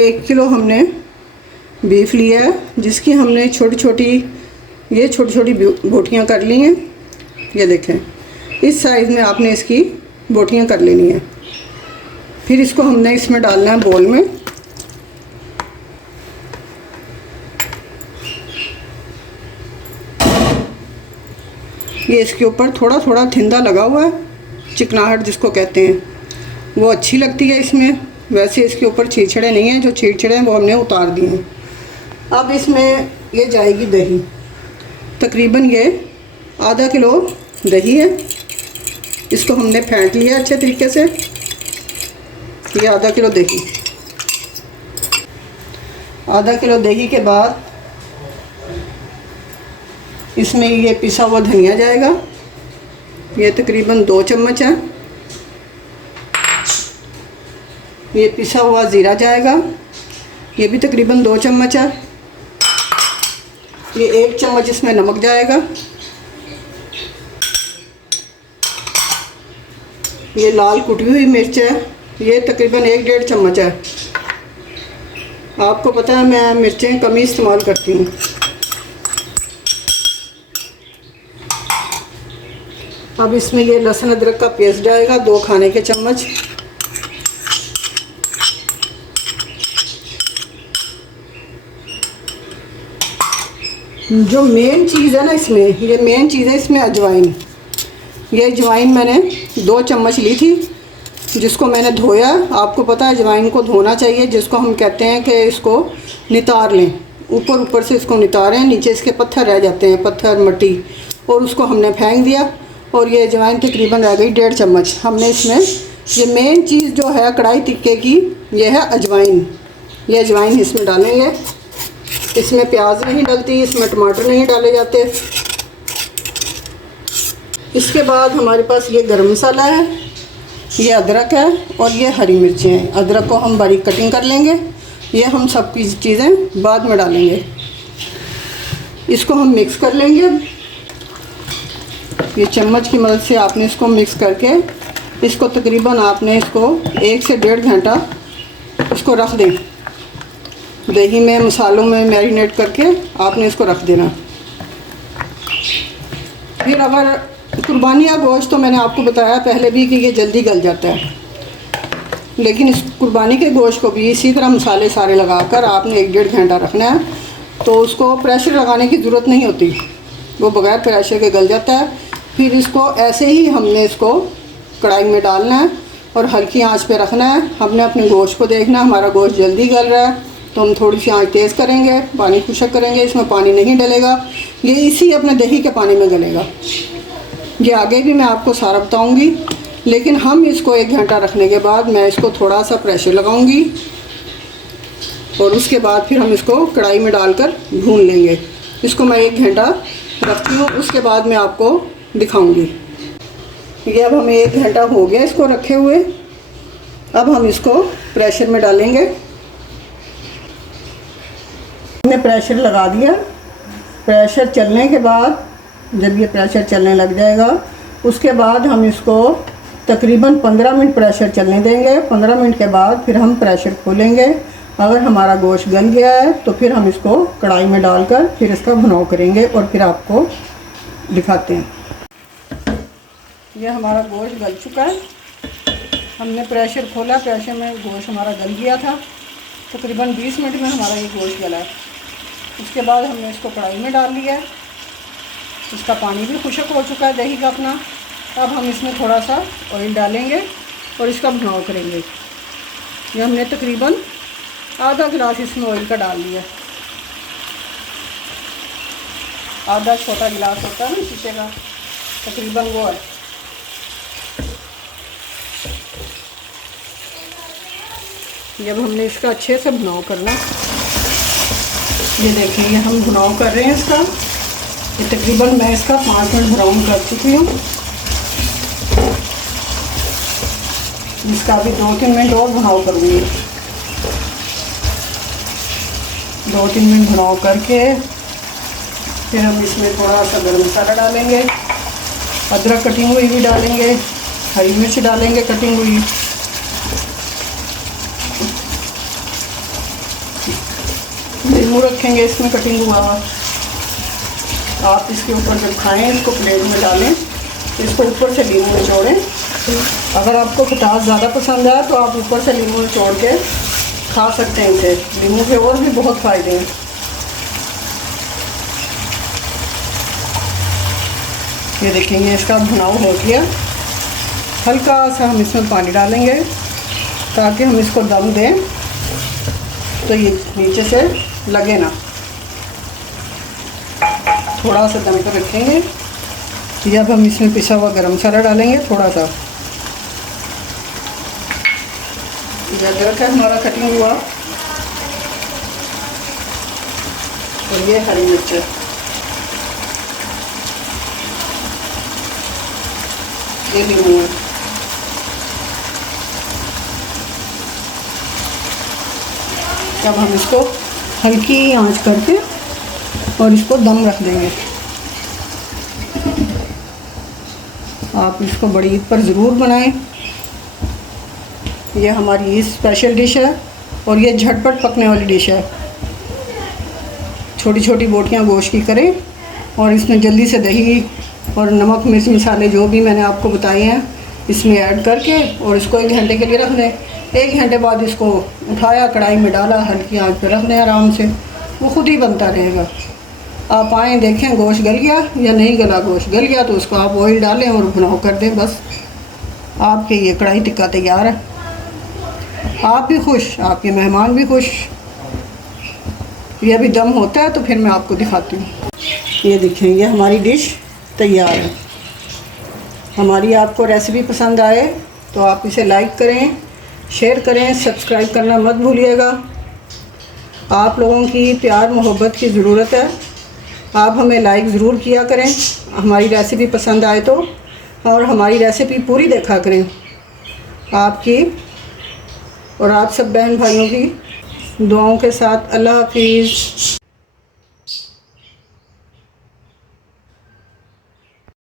1 kilo हमने beef लिया है, जिसकी हमने छोटी छोटी बोटियाँ कर ली हैं। ये देखें, इस साइज़ में आपने इसकी बोटियाँ कर लेनी है। फिर इसको हमने इसमें डालना है बोल में। ये इसके ऊपर थोड़ा थोड़ा थिंदा लगा हुआ है, चिकनाहट जिसको कहते हैं, वो अच्छी लगती है इसमें। वैसे इसके ऊपर छीछड़े नहीं हैं, जो छीछड़े हैं वो हमने उतार दिए हैं। अब इसमें ये जाएगी दही, तकरीबन ये आधा किलो दही है। इसको हमने फेंट लिया अच्छे तरीके से। ये आधा किलो दही, आधा किलो दही के बाद इसमें ये पिसा हुआ धनिया जाएगा, ये तकरीबन 2 चम्मच है। ये पिसा हुआ ज़ीरा जाएगा, ये भी तकरीबन 2 चम्मच है। ये 1 चम्मच इसमें नमक जाएगा। ये लाल कुटी हुई मिर्च है, ये तकरीबन 1-1.5 चम्मच है। आपको पता है मैं मिर्चें कम ही इस्तेमाल करती हूँ। अब इसमें ये लहसुन अदरक का पेस्ट जाएगा, 2 खाने के चम्मच। जो मेन चीज़ है ना इसमें, ये मेन चीज़ है इसमें अजवाइन। ये अजवाइन मैंने 2 चम्मच ली थी, जिसको मैंने धोया। आपको पता है अजवाइन को धोना चाहिए, जिसको हम कहते हैं कि इसको नितार लें, ऊपर से इसको नितारें, नीचे इसके पत्थर रह जाते हैं, पत्थर मट्टी, और उसको हमने फेंक दिया। और ये अजवाइन तकरीबन रह गई 1.5 चम्मच। हमने इसमें ये मेन चीज़ जो है कढ़ाई टिक्के की, ये है अजवाइन। ये अजवाइन इसमें डालेंगे। इसमें प्याज नहीं डलती, इसमें टमाटर नहीं डाले जाते। इसके बाद हमारे पास ये गरम मसाला है, ये अदरक है, और ये हरी मिर्चें हैं। अदरक को हम बारीक कटिंग कर लेंगे। ये हम सब की चीज़ें बाद में डालेंगे। इसको हम मिक्स कर लेंगे। ये चम्मच की मदद से आपने इसको मिक्स करके, इसको तकरीबन आपने इसको 1 से 1.5 घंटा इसको रख दें। दही में, मसालों में मैरिनेट करके आपने इसको रख देना। फिर अगर कुर्बानी का गोश्त, तो मैंने आपको बताया पहले भी कि ये जल्दी गल जाता है, लेकिन इस कुर्बानी के गोश्त को भी इसी तरह मसाले सारे लगाकर आपने 1-1.5 घंटा रखना है। तो उसको प्रेशर लगाने की ज़रूरत नहीं होती, वो बग़ैर प्रेशर के गल जाता है। फिर इसको ऐसे ही हमने इसको कढ़ाई में डालना है और हल्की आंच पे रखना है। हमने अपने गोश्त को देखना, हमारा गोश्त जल्दी गल रहा है तो हम थोड़ी सी आंच तेज़ करेंगे, पानी खुशक करेंगे। इसमें पानी नहीं डलेगा, ये इसी अपने दही के पानी में गलेगा। ये आगे भी मैं आपको सारा बताऊंगी, लेकिन हम इसको 1 घंटा रखने के बाद मैं इसको थोड़ा सा प्रेशर लगाऊंगी और उसके बाद फिर हम इसको कढ़ाई में डालकर भून लेंगे। इसको मैं 1 घंटा रखती हूँ, उसके बाद मैं आपको दिखाऊंगी। ये अब हमें 1 घंटा हो गया इसको रखे हुए। अब हम इसको प्रेशर में डालेंगे। हमने प्रेशर लगा दिया। प्रेशर चलने के बाद, जब ये प्रेशर चलने लग जाएगा, उसके बाद हम इसको तकरीबन 15 मिनट प्रेशर चलने देंगे। 15 मिनट के बाद फिर हम प्रेशर खोलेंगे। अगर हमारा गोश्त गल गया है तो फिर हम इसको कढ़ाई में डालकर फिर इसका भुनाव करेंगे और फिर आपको दिखाते हैं। ये हमारा गोश्त गल चुका है। हमने प्रेशर खोला, प्रेशर में गोश्त हमारा गल गया था। तकरीबन 20 मिनट में हमारा ये गोश्त गला है। उसके बाद हमने इसको कढ़ाई में डाल लिया है। इसका पानी भी खुशक हो चुका है दही का अपना। अब हम इसमें थोड़ा सा ऑयल डालेंगे और इसका भुनाव करेंगे। ये हमने तकरीबन आधा गिलास इसमें ऑयल का डाल दिया। आधा छोटा गिलास होता है ना शीशे का, तकरीबन वो है। जब हमने इसका अच्छे से भुनाव करना, ये देखिए ये हम भुनाव कर रहे हैं इसका। ये तकरीबन मैं इसका 5 मिनट ब्राउन कर चुकी हूँ। इसका भी 2-3 मिनट और भुनाव करूँगी। 2-3 मिनट भुनाव करके फिर हम इसमें थोड़ा सा गरम मसाला डालेंगे, अदरक कटिंग हुई भी डालेंगे, हरी मिर्च डालेंगे कटिंग हुई, नींबू रखेंगे इसमें कटिंग हुआ हुआ। आप इसके ऊपर जब खाएं इसको प्लेट में डालें, इसको ऊपर से नींबू निचोड़ें। अगर आपको खटास ज़्यादा पसंद है तो आप ऊपर से नींबू निचोड़ के खा सकते हैं इसे। नींबू के और भी बहुत फ़ायदे हैं। ये देखेंगे इसका भुनाव हो गया। हल्का सा हम इसमें पानी डालेंगे ताकि हम इसको दम दें तो ये नीचे से लगे ना। थोड़ा सा दम पर रखेंगे। ये अब हम इसमें पिसा हुआ गरम मसाला डालेंगे थोड़ा सा। ये अदरक है हमारा कटिंग हुआ, और ये हरी मिर्च है। ये नींबू है। अब हम इसको हल्की आंच करके और इसको दम रख देंगे। आप इसको बड़ी ईद पर ज़रूर बनाएं। ये हमारी ईद स्पेशल डिश है और ये झटपट पकने वाली डिश है। छोटी छोटी बोटियां गोश्त की करें और इसमें जल्दी से दही और नमक मिर्च मसाले जो भी मैंने आपको बताए हैं इसमें ऐड करके और इसको 1 घंटे के लिए रख दें। 1 घंटे बाद इसको उठाया, कढ़ाई में डाला, हल्की आंच पर रख दें आराम से, वो खुद ही बनता रहेगा। आप आएँ देखें गोश्त गल गया या नहीं गला। गोश्त गल गया तो उसको आप ऑयल डालें और भुनाव कर दें। बस आपके ये कढ़ाई टिक्का तैयार है। आप भी खुश, आपके मेहमान भी खुश। ये अभी दम होता है तो फिर मैं आपको दिखाती हूँ। ये देखेंगे हमारी डिश तैयार है। हमारी आपको रेसिपी पसंद आए तो आप इसे लाइक करें, शेयर करें, सब्सक्राइब करना मत भूलिएगा। आप लोगों की प्यार मोहब्बत की ज़रूरत है। आप हमें लाइक ज़रूर किया करें हमारी रेसिपी पसंद आए तो, और हमारी रेसिपी पूरी देखा करें। आपकी और आप सब बहन भाइयों की दुआओं के साथ। अल्लाह हाफिज़।